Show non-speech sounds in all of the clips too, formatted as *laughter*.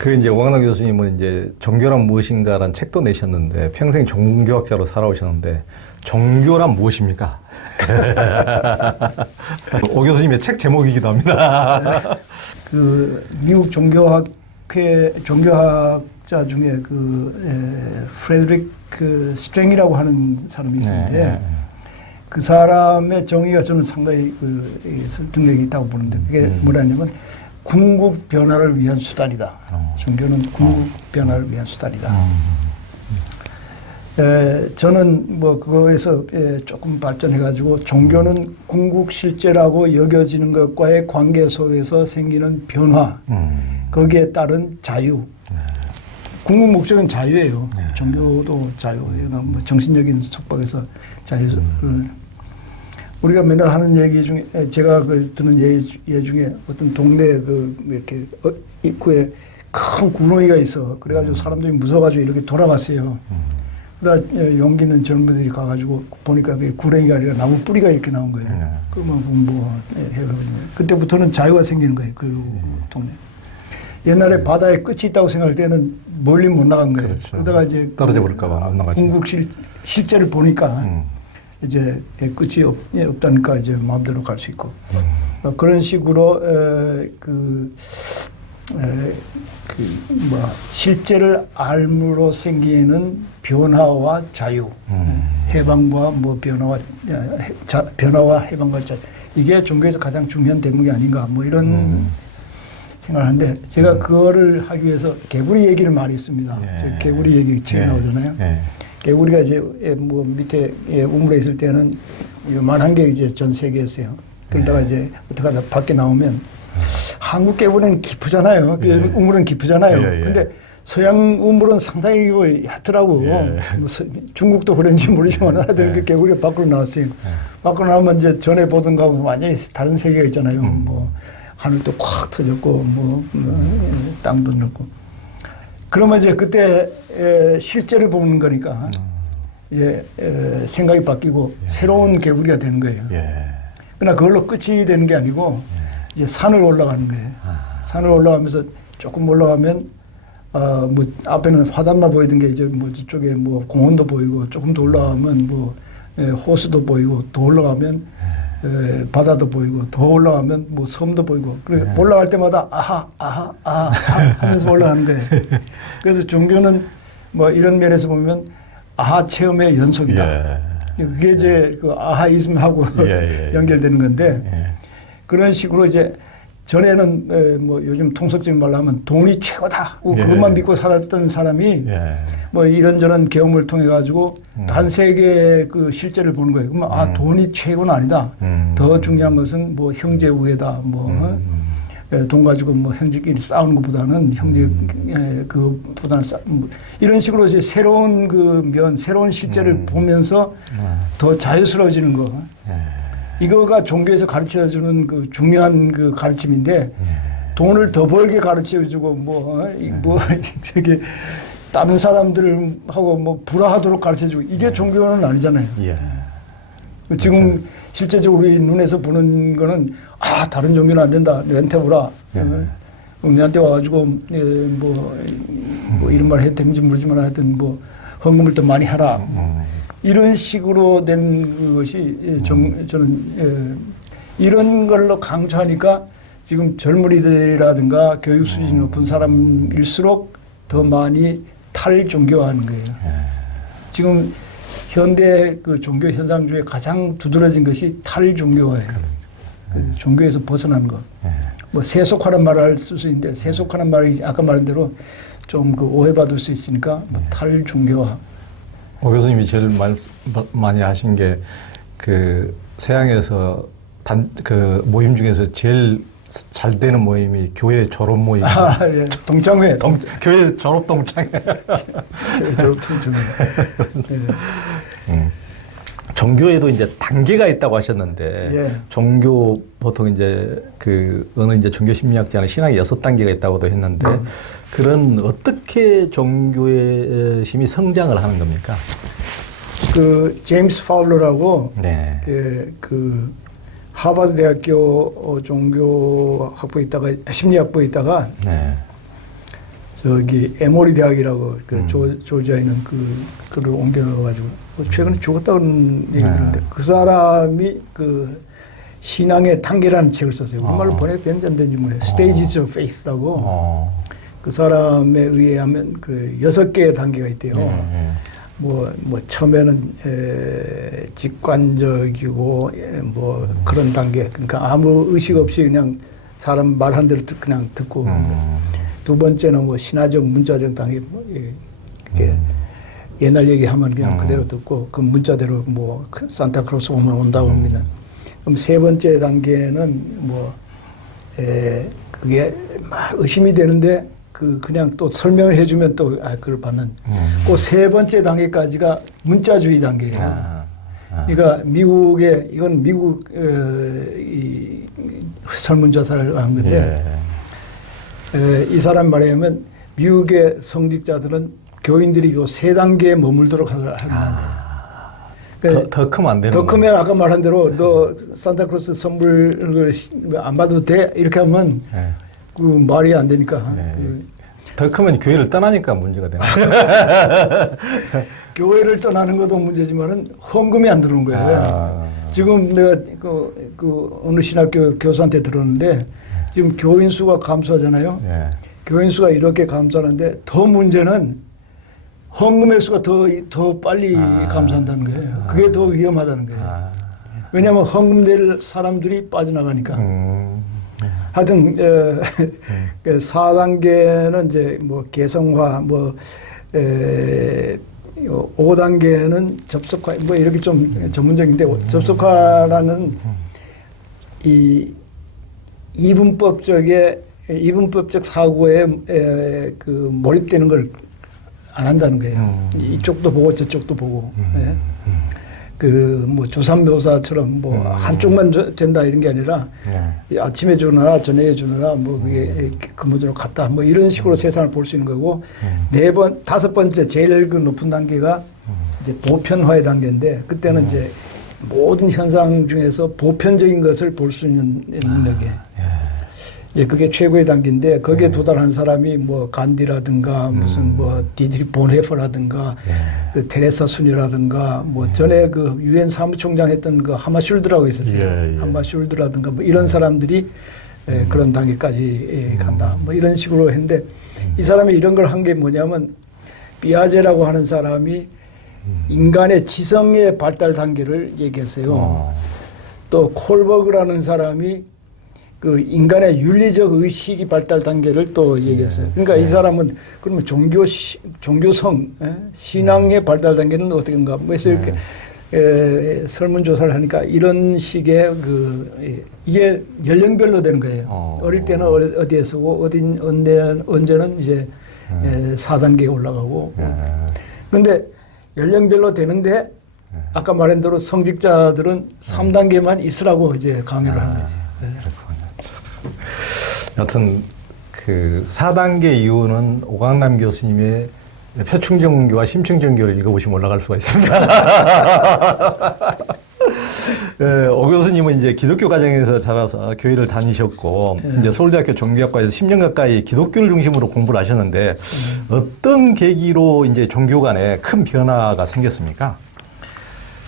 그 이제 왕락 교수님은 이제 종교란 무엇인가라는 책도 내셨는데 평생 종교학자로 살아오셨는데 종교란 무엇입니까? *laughs* 오 교수님의 책 제목이기도 합니다. *laughs* 그 미국 종교학회 종교학자 중에 그 에, 프레드릭 그 스트랭이라고 하는 사람이 네, 네. 그 사람의 정의가 저는 상당히 그 이, 설득력이 있다고 보는데 그게 음. 뭐냐면 궁극 변화를 위한 수단이다. 어. 종교는 궁극 변화를 위한 수단이다. 음. 에, 저는 뭐 그거에서 에, 조금 발전해가지고 종교는 궁극 실제라고 여겨지는 것과의 관계 속에서 생기는 변화, 음. 거기에 따른 자유. 궁극 목적은 자유예요. 네. 종교도 자유. 뭐 정신적인 속박에서 자유를 우리가 맨날 하는 얘기 중에 에, 제가 그 듣는 얘기, 중에 어떤 동네 그 이렇게 어, 입구에 큰 구렁이가 있어. 그래가지고 사람들이 무서워가지고 이렇게 돌아갔어요. 그러다 예, 용기 있는 젊은이들이 가가지고 보니까 그게 구렁이가 아니라 나무 뿌리가 이렇게 나온 거예요. 네. 그러면 뭐 예, 해서 그때부터는 자유가 생기는 거예요. 그 동네. 옛날에 바다에 끝이 있다고 생각할 때는 멀리 못 나간 거예요. 그렇죠. 그러다가 이제 떨어져 버릴까 봐 안 나가지. 궁극 실, 실제를 보니까 음. 이제 예, 끝이 없, 예, 없다니까 이제 마음대로 갈 수 있고 음. 어, 그런 식으로 에, 그, 에, 그, 뭐, 실제를 알므로 생기는 변화와 자유, 음. 해방과 뭐 변화와 자, 변화와 해방과 자유 이게 종교에서 가장 중요한 대목이 아닌가 뭐 이런 음. 생각을 하는데 제가 그거를 하기 위해서 개구리 얘기를 많이 했습니다. 예. 저 개구리 얘기 책에 예. 나오잖아요. 예. 개구리가 이제 예, 뭐 밑에 예, 우물에 있을 때는 요만한 게 이제 전 세계였어요. 그러다가 이제 어떻게 하다 밖에 나오면 한국 개구리는 깊으잖아요. 그 예. 우물은 깊으잖아요. 예, 예. 근데 서양 우물은 상당히 얕더라고. 예. 뭐 서- 중국도 그런지 모르지만 *laughs* 하여튼 그 개구리가 밖으로 나왔어요. 밖으로 나오면 이제 전에 보던 거하고 완전히 다른 세계가 있잖아요. 음. 뭐 하늘도 콱 터졌고 뭐, 뭐 땅도 넓고. 그러면 이제 그때 에, 실제를 보는 거니까 예, 에, 생각이 바뀌고 새로운 개구리가 되는 거예요. 예. 그러나 그걸로 끝이 되는 게 아니고 이제 산을 올라가는 거예요. 산을 올라가면서 조금 올라가면 어, 뭐 앞에는 화단만 보이던 게 이제 뭐 저쪽에 뭐 공원도 보이고 조금 더 올라가면 뭐 에, 호수도 보이고 더 올라가면 에, 바다도 보이고 더 올라가면 뭐 섬도 보이고 그래 올라갈 때마다 아하 아하 아하 하면서 *laughs* 올라가는 거예요. 그래서 종교는 뭐 이런 면에서 보면 아하 체험의 연속이다. 예. 그게 이제 그 아하이즘하고 예, 예, 예. *laughs* 연결되는 건데 예. 그런 식으로 이제 전에는 에, 뭐 요즘 통속적인 말로 하면 돈이 최고다. 뭐 예. 그것만 믿고 살았던 사람이 예. 뭐 이런저런 경험을 통해 가지고 음. 단 세계의 그 실제를 보는 거예요. 그러면 아 돈이 최고는 아니다. 음. 더 중요한 것은 뭐 형제 우애다. 뭐 음. 에, 돈 가지고 뭐 형제끼리 싸우는 것보다는 형제 에, 그보다는 싸, 뭐 이런 식으로 이제 새로운 그 면, 새로운 실제를 음. 보면서 더 자유스러워지는 거. 예. 이거가 종교에서 가르쳐 주는 그 중요한 그 가르침인데 돈을 더 벌게 가르쳐 주고 뭐, 어, 이 뭐, *laughs* 저기 다른 사람들하고 뭐 불화하도록 가르쳐 주고 이게 종교는 아니잖아요. 예. 지금 실제적으로 우리 눈에서 보는 거는 아, 다른 종교는 안 된다. 내한테 오라. 예. 어? 그럼 내한테 와가지고 예, 뭐, 뭐 이런 말 해도 되는지 모르지만 하여튼 뭐 헌금을 더 많이 하라. 음. 이런 식으로 된 것이 예, 정, 저는 예, 이런 걸로 강조하니까 지금 젊은이들이라든가 교육 수준이 높은 사람일수록 더 많이 탈종교화하는 거예요. 지금 현대 그 종교 현상 중에 가장 두드러진 것이 탈종교화예요. 그 종교에서 벗어난 것. 뭐 세속화란 말을 쓸수 있는데 세속화란 말이 아까 말한 대로 좀 그 오해받을 수 있으니까 뭐 탈종교화. 오 교수님이 제일 말, 많이 하신 게그 서양에서 단 그 모임 중에서 제일 잘 되는 모임이 교회 졸업 모임. 아, 예. 동창회. 동, 교회 졸업 동창회. 졸업 동창회. 예. *laughs* 음. 종교에도 이제 단계가 있다고 하셨는데 예. 종교 보통 이제 그 어느 이제 종교 심리학자는 신앙이 여섯 단계가 있다고도 했는데 음. 그런 어떻게 종교의 심이 성장을 하는 겁니까? 그 제임스 파울러라고 네. 예, 그 하버드 대학교 어, 종교 학부에 있다가 심리학부에 있다가 네. 저기 에모리 대학이라고 그 음. 조, 조지아에 있는 그 그를 옮겨가지고 뭐 최근에 죽었다 그런 얘기 네. 들었는데 그 사람이 그 신앙의 단계라는 책을 썼어요. 우리말로 아. 번역 되는지 안 되는지 모르겠어요. Stages of Faith라고 어. 그 사람에 의하면 그 여섯 개의 단계가 있대요. 예, 예. 뭐, 뭐, 처음에는, 에, 직관적이고, 에, 뭐, 그런 단계. 그러니까 아무 의식 없이 그냥 사람 말 한 대로 듣, 그냥 듣고. 음. 두 번째는 뭐, 신화적, 문자적 단계. 뭐, 예, 예. 옛날 얘기하면 그냥 음. 그대로 듣고, 그 문자대로 뭐, 그 산타크로스 오면 온다고 믿는. 그럼 세 번째 단계는 뭐, 에, 그게 막 의심이 되는데, 그, 그냥 또 설명을 해주면 또, 아, 그걸 받는. 음. 그세 번째 단계까지가 문자주의 단계예요. 아, 아. 그러니까 미국의 이건 미국 어, 이, 설문조사를 한 건데 예. 에, 이 사람 말에 의하면 미국의 성직자들은 교인들이 요 세 단계에 머물도록 하- 한다. 더, 그러니까 더 크면 안 되는 더. 크면 아까 말한 대로 너 산타크로스 선물을 시- 안 받아도 돼 이렇게 하면 예. 그 말이 안 되니까 네. 그더 크면 교회를 떠나니까 문제가 되는 거예요. *laughs* 교회를 떠나는 것도 문제지만은 헌금이 안 들어오는 거예요. 아. 지금 내가 그, 그 어느 신학교 교수한테 들었는데 지금 교인 수가 감소하잖아요. 예. 교인 수가 이렇게 감소하는데 더 문제는 헌금의 수가 더, 더 빨리 아. 감소한다는 거예요. 그게 더 위험하다는 거예요. 아. 왜냐하면 헌금 낼 사람들이 빠져나가니까. 음. 하여튼 어, *laughs* 그 4단계는 이제 뭐 개성화 뭐 에, 5단계는 접속화 뭐 이렇게 좀 전문적인데 접속화라는 이 이분법적의 이분법적 사고에 에, 그 몰입되는 걸 안 한다는 거예요. 이쪽도 보고 저쪽도 보고. 예. 그 뭐 조삼묘사처럼 뭐 한쪽만 저- 된다 이런 게 아니라 예. 이 아침에 주느라 저녁에 주느라 뭐 그게 근무적으로 갔다. 뭐 이런 식으로 세상을 볼 수 있는 거고 네번 다섯 번째 제일 그 높은 단계가 이제 보편화의 단계인데 그때는 이제 모든 현상 중에서 보편적인 것을 볼 수 있는 능력이 이제 그게 최고의 단계인데 거기에 도달한 사람이 뭐 간디라든가 무슨 뭐 디드리 본헤퍼라든가 그 테레사 순이라든가 뭐 전에 그 유엔 사무총장 했던 그 하마슐드라고 있었어요. 예, 예. 하마슐드라든가 뭐 이런 사람들이 에, 그런 단계까지 에, 간다. 뭐 이런 식으로 했는데 이 사람이 이런 걸 한 게 뭐냐면 비아제라고 하는 사람이 인간의 지성의 발달 단계를 얘기했어요. 어. 또 콜버그라는 사람이 그 인간의 윤리적 의식이 발달 단계를 또 얘기했어요. 그러니까 이 사람은 그러면 종교 시, 종교성 에? 신앙의 발달 단계는 어떻게인가? 뭐 해서 이렇게 에, 설문 조사를 하니까 이런 식의 그 예, 이게 연령별로 되는 거예요. 어. 어. 릴 때는 어디- 어디에 서고 어딘 언제 언제는 이제 에, 4단계에 올라가고 예. 근데 연령별로 되는데 아까 말한 대로 성직자들은 3단계만 있으라고 이제 강요를 하는 거지. 네. 여튼 그 4단계 이후는 오강남 교수님의 표충정교와 심층정교를 읽어보시면 올라갈 수가 있습니다. *laughs* 예, 오 교수님은 이제 기독교 가정에서 자라서 교회를 다니셨고 이제 서울대학교 종교학과에서 10년 가까이 기독교를 중심으로 공부를 하셨는데 어떤 계기로 이제 종교 간에 큰 변화가 생겼습니까?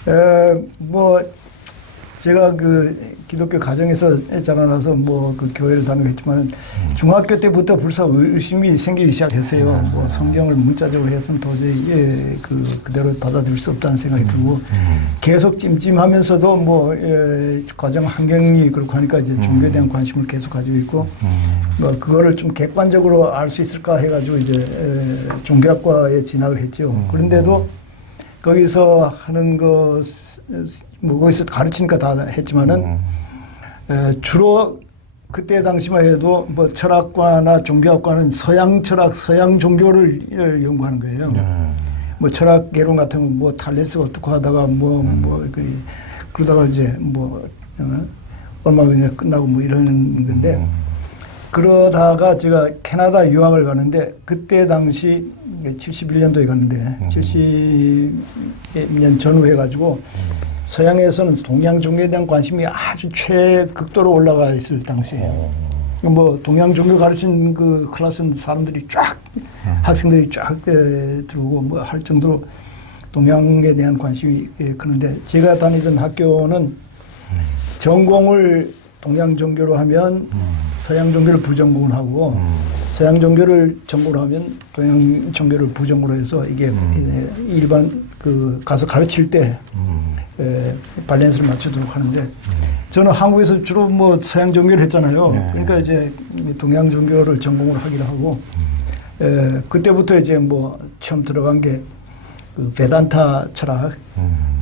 에, 뭐 제가 그 기독교 가정에서 자라나서 뭐 그 교회를 다니고 했지만 중학교 때부터 벌써 의심이 생기기 시작했어요. 뭐 성경을 문자적으로 해서는 도저히 예, 그 그대로 받아들일 수 없다는 생각이 들고 계속 찜찜하면서도 뭐 예, 과정 환경이 그렇고 하니까 이제 종교에 대한 관심을 계속 가지고 있고 뭐 그거를 좀 객관적으로 알 수 있을까 해가지고 이제 에, 종교학과에 진학을 했죠. 그런데도 거기서 하는 거, 뭐, 거기서 가르치니까 다 했지만은, 에, 주로 그때 당시만 해도 뭐 철학과나 종교학과는 서양 철학, 서양 종교를 연구하는 거예요. 뭐 철학 개론 같은 뭐 탈레스가 어떻게 하다가 뭐, 뭐, 그, 그러다가 이제 뭐, 어, 얼마 전에 끝나고 뭐 이러는 건데, 그러다가 제가 캐나다 유학을 가는데 그때 당시 71년도에 갔는데 70년 전후 해 가지고 서양에서는 동양 종교에 대한 관심이 아주 최극도로 올라가 있을 당시에요. 뭐 동양 종교 가르친 그 클래스는 사람들이 쫙 학생들이 쫙 에, 들어오고 뭐 할 정도로 동양에 대한 관심이 예, 크는데 제가 다니던 학교는 전공을 동양 종교로 하면 서양 종교를 부전공을 하고 서양 종교를 전공으로 하면 동양 종교를 부전공으로 해서 이게 일반 그 가서 가르칠 때 에, 밸런스를 맞추도록 하는데 저는 한국에서 주로 뭐 서양 종교를 했잖아요. 네. 그러니까 이제 동양 종교를 전공을 하기로 하고 에, 그때부터 이제 뭐 처음 들어간 게 그 베단타 철학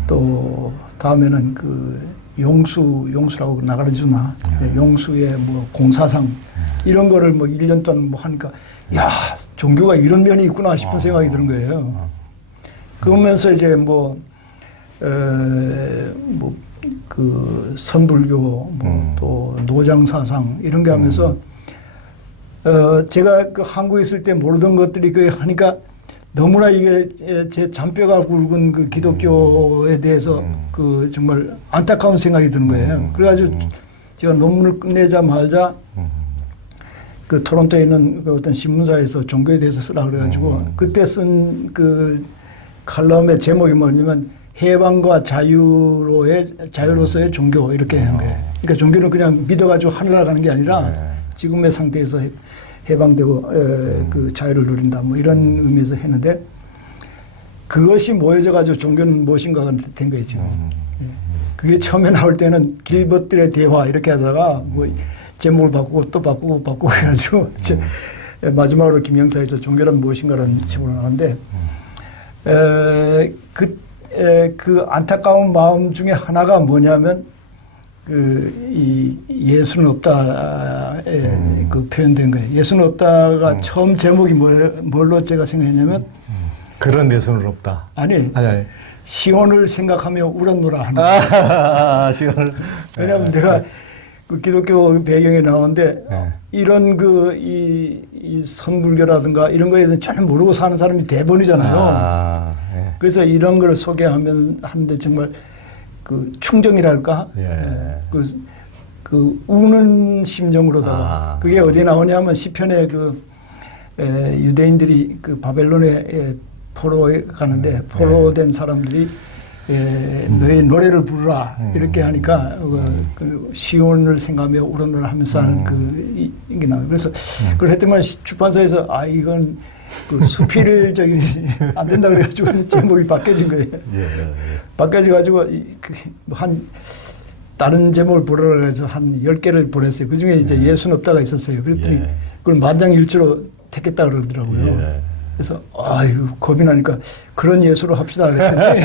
또 다음에는 그 용수 용수라고 나가르주나? 용수의 뭐 공사상. 이런 거를 뭐 1년 동안 뭐 하니까 야 종교가 이런 면이 있구나 싶은 생각이 드는 거예요. 그러면서 이제 뭐, 선불교 뭐 또 노장 사상 이런 게 하면서 어 제가 그 한국에 있을 때 모르던 것들이 그 하니까 너무나 이게 제 잔뼈가 굵은 그 기독교에 대해서 그 정말 안타까운 생각이 드는 거예요. 그래가지고 제가 논문을 끝내자마자 그 토론토에 있는 그 어떤 신문사에서 종교에 대해서 쓰라 그래가지고 그때 쓴 그 칼럼의 제목이 뭐냐면 해방과 자유로의 자유로서의 종교 이렇게 한 거예요. 그러니까 종교는 그냥 믿어가지고 하늘 나가는 게 아니라 지금의 상태에서 해- 해방되고 에, 그 자유를 누린다. 뭐 이런 의미에서 했는데 그것이 모여져 가지고 종교는 무엇인가가 된 거예요 지금. 예. 그게 처음에 나올 때는 길벗들의 대화 이렇게 하다가 뭐 제목을 바꾸고 또 바꾸고 바꾸고 해가지고 이제 마지막으로 김영사에서 종교란 무엇인가라는 제목을 나왔는데 에, 그, 에, 그 안타까운 마음 중에 하나가 뭐냐면 그이 예수는 없다에 그 표현된 거예요. 예수는 없다가 처음 제목이 뭐, 뭘로 제가 생각했냐면 그런 예수는 없다. 아니 아니, 아니. 시온을 생각하며 울었노라 하는 거예요. 아, 시간을. 왜냐하면 내가 그 기독교 배경에 나오는데 네. 이런 그이 이 선불교라든가 이런 거에 대해서 전혀 모르고 사는 사람이 대부분이잖아요. 아, 예. 그래서 이런 걸 소개하면 하는데 정말 그 충정이랄까 예. 그, 그 우는 심정으로다가 아. 그게 어디에 나오냐면 시편에 그 에, 유대인들이 그 바벨론에 에, 포로에 가는데 네. 포로된 사람들이 에, 음. 너희 노래를 부르라 이렇게 하니까 그, 그 시온을 생각하며 울어노라 하면서 하는 음. 그 이- 이게 나와요. 그래서 그걸 했더만 시- 출판사에서 아 이건 그 수필 *laughs* 저기 안 된다 그래가지고 *laughs* 제목이 바뀌어진 거예요. 예, 예. 바뀌어져 가지고 그한 다른 제목을 부르라 해서 한 10개를 보냈어요. 그 중에 이제 예수는 없다가 있었어요. 그랬더니 예. 그걸 만장일치로 택했다 그러더라고요. 예. 그래서 아유 겁이 나니까 그런 예수로 합시다 그랬더니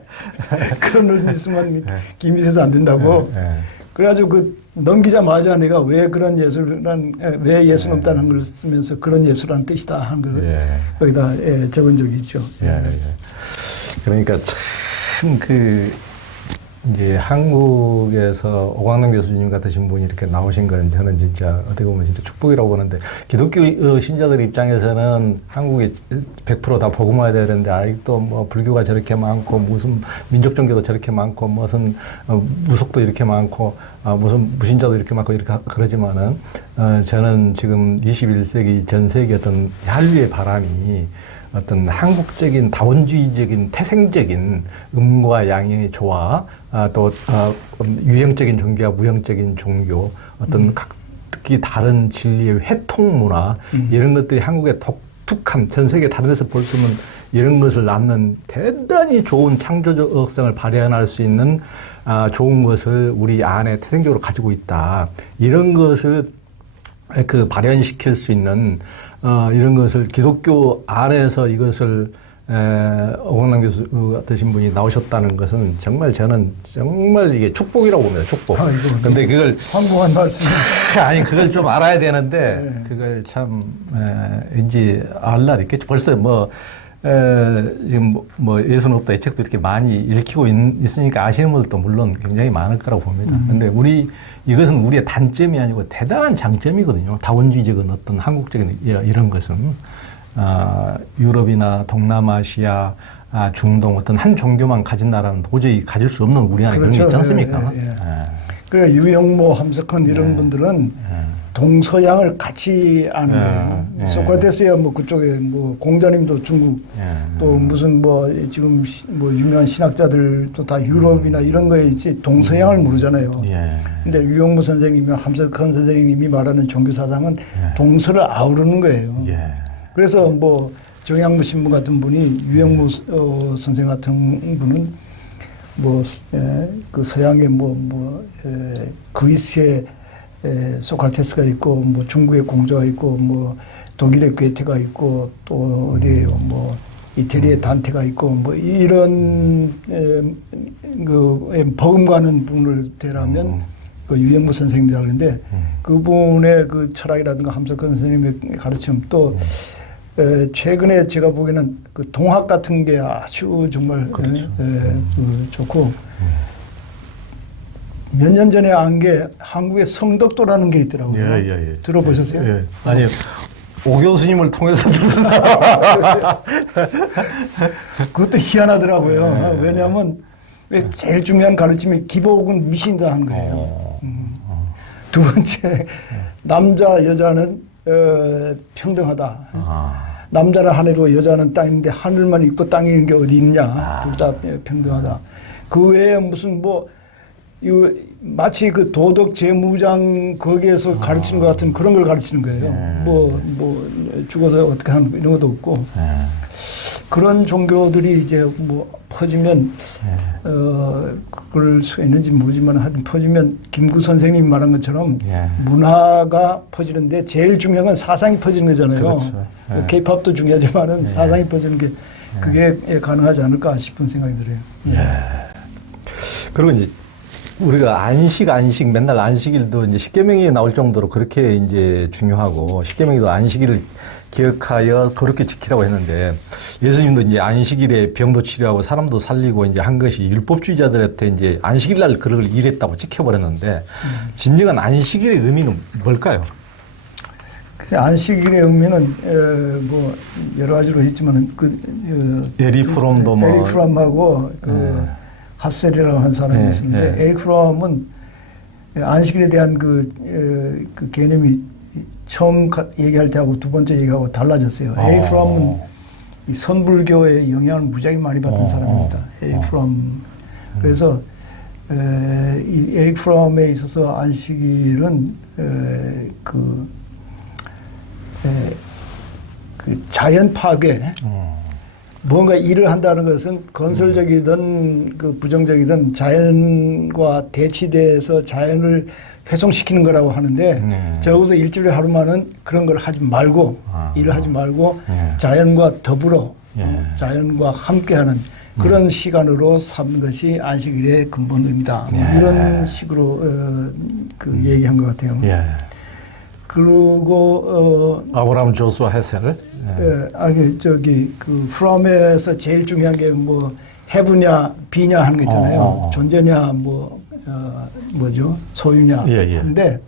*laughs* 그런 을 있으면 김이 새서 안 된다고 예. 그래가지고 그 넘기자마자 내가 왜 그런 에, 왜 예수는 없다는 걸 쓰면서 그런 예수라는 뜻이다 한걸 예. 거기다 예, 적은 적이 있죠. 예, 예. 그러니까 참그 이제 한국에서 오광남 교수님 같으신 분이 이렇게 나오신 건 저는 진짜 어떻게 보면 진짜 축복이라고 보는데 기독교 어, 신자들 입장에서는 한국이 100%다 복음화야 되는데 아직도 뭐 불교가 저렇게 많고 무슨 민족 종교도 저렇게 많고 무슨 어, 무속도 이렇게 많고 아, 무슨 무신자도 이렇게 많고 이렇게 하- 그러지만은 어, 저는 지금 21세기 전 세계 어떤 한류의 바람이 어떤 한국적인 다원주의적인 태생적인 음과 양의 조화, 아, 또 어, 음, 유형적인 종교와 무형적인 종교, 어떤 각 특히 다른 진리의 회통 문화 이런 것들이 한국의 독특함, 전 세계 다른 데서 볼 수 없는 이런 것을 낳는 대단히 좋은 창조적성을 발현할 수 있는 아, 좋은 것을 우리 안에 태생적으로 가지고 있다. 이런 것을 그 발현시킬 수 있는 어, 이런 것을 기독교 안에서 이것을 에, 오광남 교수 같으신 분이 나오셨다는 것은 정말 저는 정말 이게 축복이라고 봅니다. 축복. 아이고, 근데 그걸 황공한 말씀. *laughs* 아니 그걸 좀 알아야 되는데 그걸 참 에, 이제 알 날이 있겠죠. 벌써 뭐 에, 지금 뭐- 뭐 예수는 없다 이 책도 이렇게 많이 읽히고 있, 있으니까 아시는 분들도 물론 굉장히 많을 거라고 봅니다. 근데 우리 이것은 우리의 단점이 아니고 대단한 장점이거든요. 다원주의적인 어떤 한국적인 이- 이런 것은 아, 유럽이나 동남아시아 아, 중동 어떤 한 종교만 가진 나라는 도저히 가질 수 없는 우리 안에 그런 게 그렇죠. 있지 않습니까? 예, 예, 예. 예. 그래 유영모, 함석헌 이런 네. 분들은 동서양을 같이 아는 네. 거예요. 네. 소크라테스야 뭐 그쪽에 뭐 공자님도 중국 예. 또 무슨 뭐 지금 시- 뭐 유명한 신학자들도 다 유럽이나 이런 거에 있지 동서양을 모르잖아요. 예. 근데 유영무 선생님이 함석헌 선생님이 말하는 종교 사상은 동서를 아우르는 거예요. 예. 그래서 뭐 정양무 신부 같은 분이 유영무 어, 선생 같은 분은 뭐그 서양의 뭐뭐 그리스의 에, 소크라테스가 있고 뭐 중국의 공자가 있고 뭐 독일의 괴테가 있고 또 어디에요 뭐 이태리의 단테가 있고 뭐 이런 에, 그 에, 버금가는 분을 대라면 그 유영무 선생님이라 그러는데 그분의 그 철학이라든가 함석헌 선생님의 가르침 또 에, 최근에 제가 보기에는 그 동학 같은 게 아주 정말 그렇죠. 에, 에, 그 좋고 몇 년 전에 안 게 한국에 성덕도라는 게 있더라고요. 예, 예, 예. 들어보셨어요? 예. 아니, 오 교수님을 통해서 *laughs* 그것도 희한하더라고요. 왜냐하면 왜 제일 중요한 가르침이 기복은 미신다 하는 거예요. 어. 음. 두 번째 남자 여자는 어, 평등하다. 아. 남자는 하늘이고 여자는 땅인데 하늘만 있고 땅이 있는 게 어디 있냐. 둘다 평등하다. 그 외에 무슨 뭐, 이 마치 그 도덕 재무장 거기에서 가르치는 것 같은 그런 걸 가르치는 거예요. 뭐, 뭐, 죽어서 어떻게 하는 거 이런 것도 없고. 예. 그런 종교들이 이제 뭐 퍼지면 어 그럴 수 있는지 모르지만 하여튼 퍼지면 김구 선생님이 말한 것처럼 예. 문화가 퍼지는데 제일 중요한 건 사상이 퍼지는 거잖아요. 그렇죠. 예. 케이팝도 중요하지만은 사상이 퍼지는 게 그게 가능하지 않을까 싶은 생각이 들어요. 예. 그리고 이제 우리가 안식 안식 맨날 안식일도 이제 십계명이 나올 정도로 그렇게 이제 중요하고 십계명이도 안식일을 기억하여 그렇게 지키라고 했는데 예수님도 이제 안식일에 병도 치료하고 사람도 살리고 이제 한 것이 율법주의자들한테 이제 안식일 날 그걸 일했다고 찍혀버렸는데 진정한 안식일의 의미는 뭘까요? 안식일의 의미는 에, 뭐 여러 가지로 있지만은 그 어, 에리 프롬도 뭐 프롬하고 그 하셀이라고 한 사람이 네, 있었는데 네. 에릭 프롬은 안식일에 대한 그, 에, 그 개념이 처음 가- 얘기할 때하고 두 번째 얘기하고 달라졌어요. 어. 에릭 프롬은 이 선불교의 영향을 무지하게 많이 받은 어, 사람입니다. 어, 에릭 어. 프롬. 그래서 에, 이 에릭 프롬에 있어서 안식일은 에, 그, 에, 그 자연 파괴, 어. 뭔가 일을 한다는 것은 건설적이든 그 부정적이든 자연과 대치돼서 자연을 훼손시키는 거라고 하는데 네. 적어도 일주일에 하루만은 그런 걸 하지 말고 아. 일을 하지 말고 예. 자연과 더불어 예. 어, 자연과 함께하는 그런 시간으로 삼는 것이 안식일의 근본입니다. 뭐 예. 이런 식으로 어, 그 얘기한 것 같아요. 예. 그리고 어, 아브라함 조수아 헤셀 예. 예, 아니 저기 그 프롬에서 제일 중요한 게뭐 해부냐 비냐 하는 거 있잖아요. 어, 어, 어. 존재냐 뭐 어, 뭐죠 소유냐. 예, 예. 근데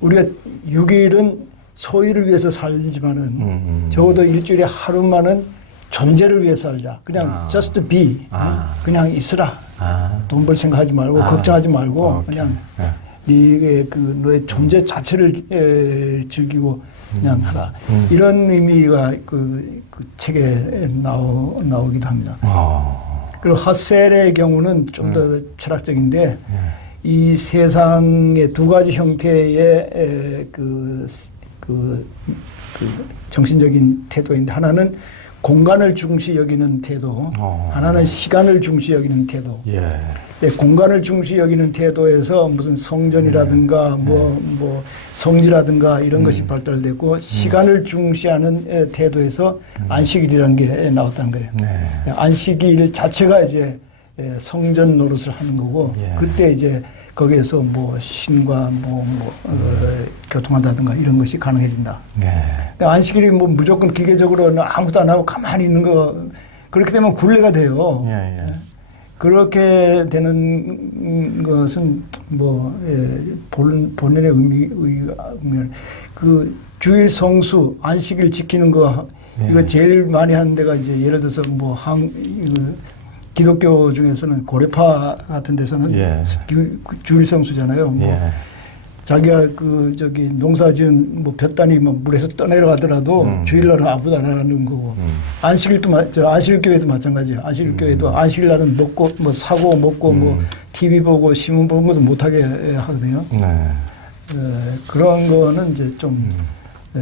우리가 6일은 소유를 위해서 살지만은 음, 음. 적어도 일주일에 하루만은 존재를 위해서 살자. 그냥 아. just be. 아. 그냥 있으라. 아. 돈벌 생각하지 말고 아. 걱정하지 말고 오케이. 그냥 예. 네의 그 너의 존재 자체를 에, 즐기고 그냥 하라 이런 의미가 그, 그 책에 나오, 나오기도 합니다. 어. 그리고 헛셀의 경우는 좀더 철학적인데 이 세상의 두 가지 형태의 에, 그, 그, 그 정신적인 태도인데 하나는 공간을 중시 여기는 태도, 어. 하나는 시간을 중시 여기는 태도. 예. 네, 공간을 중시 여기는 태도에서 무슨 성전이라든가 뭐, 뭐 성지라든가 이런 것이 발달됐고 시간을 중시하는 에, 태도에서 안식일이라는 게 나왔다는 거예요. 네. 안식일 자체가 이제 에, 성전 노릇을 하는 거고 예. 그때 이제 거기에서 뭐 신과 뭐, 뭐 어, 교통한다든가 이런 것이 가능해진다. 네. 안식일이 뭐 무조건 기계적으로 아무도 안 하고 가만히 있는 거 그렇게 되면 굴레가 돼요. 예, 예. 그렇게 되는 것은 뭐 예, 본, 본연의 의미, 의미가 그 주일 성수 안식일 지키는 거 예. 이거 제일 많이 하는 데가 이제 예를 들어서 뭐한 기독교 중에서는 고려파 같은 데서는 예. 기- 주일성수잖아요. 뭐 예. 자기가 그 저기 농사지은 뭐 볕단이 뭐 물에서 떠내려가더라도 음. 주일날은 아무다라는 거고 안식일도 마, 저 안식일교회도 마찬가지야. 안식일교회도 안식일날은 먹고 뭐 사고 먹고 뭐 TV 보고 신문 보는 것도 못하게 하거든요. 네. 에, 그런 거는 이제 좀 에,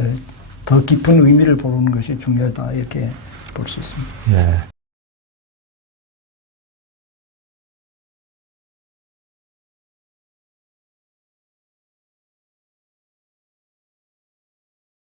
더 깊은 의미를 보는 것이 중요하다 이렇게 볼 수 있습니다. 예.